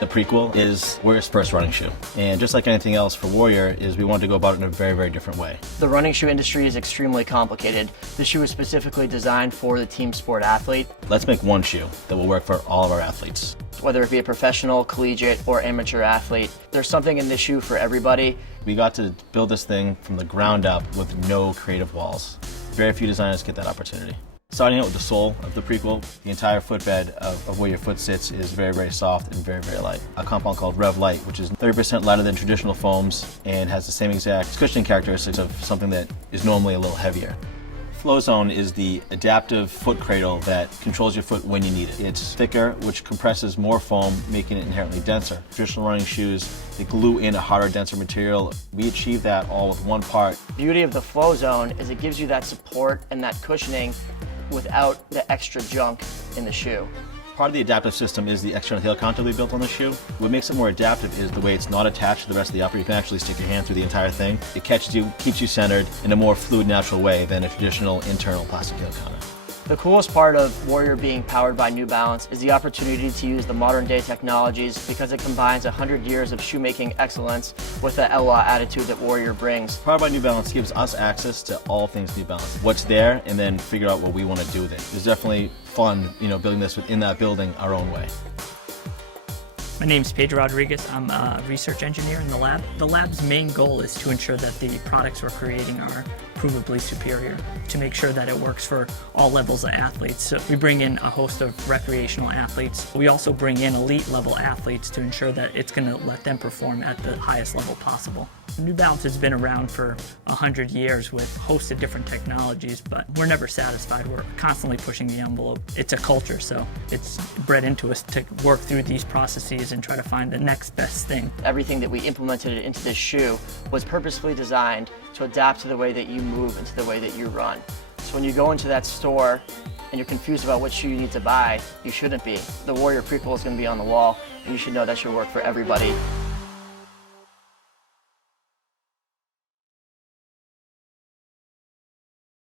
The Prequel is Warrior's first running shoe. And just like anything else for Warrior, is we wanted to go about it in a very, very different way. The running shoe industry is extremely complicated. The shoe is specifically designed for the team sport athlete. Let's make one shoe that will work for all of our athletes. Whether it be a professional, collegiate, or amateur athlete, there's something in this shoe for everybody. We got to build this thing from the ground up with no creative walls. Very few designers get that opportunity. Starting out with the sole of the Prequel, the entire footbed of where your foot sits is very, very soft and very, very light. A compound called Rev Light, which is 30% lighter than traditional foams and has the same exact cushioning characteristics of something that is normally a little heavier. Flow Zone is the adaptive foot cradle that controls your foot when you need it. It's thicker, which compresses more foam, making it inherently denser. Traditional running shoes, they glue in a harder, denser material. We achieve that all with one part. The beauty of the Flow Zone is it gives you that support and that cushioning without the extra junk in the shoe. Part of the adaptive system is the external heel counter we built on the shoe. What makes it more adaptive is the way it's not attached to the rest of the upper. You can actually stick your hand through the entire thing. It catches you, keeps you centered in a more fluid, natural way than a traditional internal plastic heel counter. The coolest part of Warrior being powered by New Balance is the opportunity to use the modern day technologies because it combines 100 years of shoemaking excellence with the outlaw attitude that Warrior brings. Powered by New Balance gives us access to all things New Balance. What's there, and then figure out what we want to do with it. It's definitely fun, building this within that building our own way. My name's Pedro Rodriguez. I'm a research engineer in the lab. The lab's main goal is to ensure that the products we're creating are provably superior, to make sure that it works for all levels of athletes. So we bring in a host of recreational athletes. We also bring in elite level athletes to ensure that it's going to let them perform at the highest level possible. New Balance has been around for 100 years with a host of different technologies, but we're never satisfied. We're constantly pushing the envelope. It's a culture, so it's bred into us to work through these processes and try to find the next best thing. Everything that we implemented into this shoe was purposefully designed to adapt to the way that you move and to the way that you run. So when you go into that store and you're confused about what shoe you need to buy, you shouldn't be. The Warrior Prequel is going to be on the wall, and you should know that should work for everybody.